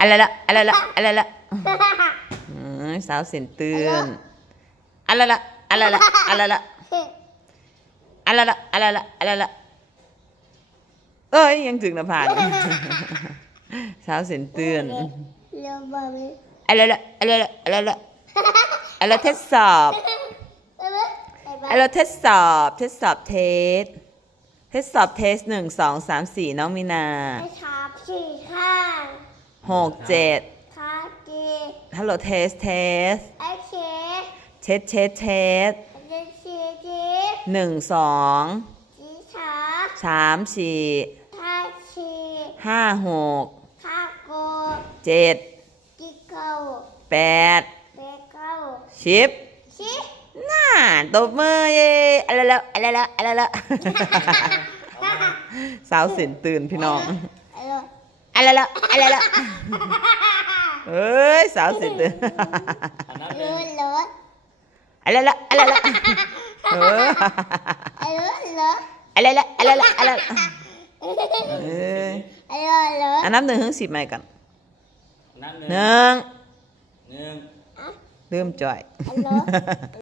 อะไรละอะไรละอะไรละอืมสาวเสียนตื่นอะไรละอะไรละอะไรละอะไรละอะไรละอะไรละเอ้ยยังถึงนะผ่านสาวเสียนตื่นเร็วมาไหมอะไรละอะไรละอะไรละอะไรทดสอบไปไหมไปไหมอะไรทดสอบทดสอบเทสทดสอบเทสหนึ่งสองสามสี่น้องมีนาไปชาบสี่ข้าง หกเจ็ดคาจีฮัลโหลเทสเทสไอเคเทสเทสเทสเจซีจีหนึ่งสองจีชาสามสี่ทาชีห้าหกคาโกเจ็ดกิเก้าแปดเบเก้าสิบชิน่าตบมือเย่อะไรละอะไรละอะไรละสาวสินตื่นพี่น้องเอออะไรละอะไรละเอ้ยสาวสินตื่นอันนั้นเลืเป็นอเลืออะไรละอะไรละเออเลือเลืออะไรละอะไรละอะไรละเอ้ยเลือเลืออันนับหนึ่งถึงสิบไหมกันอันนั้นหหนึ่งนึ่งหนึ่ง เริ่มจ่อยเลือ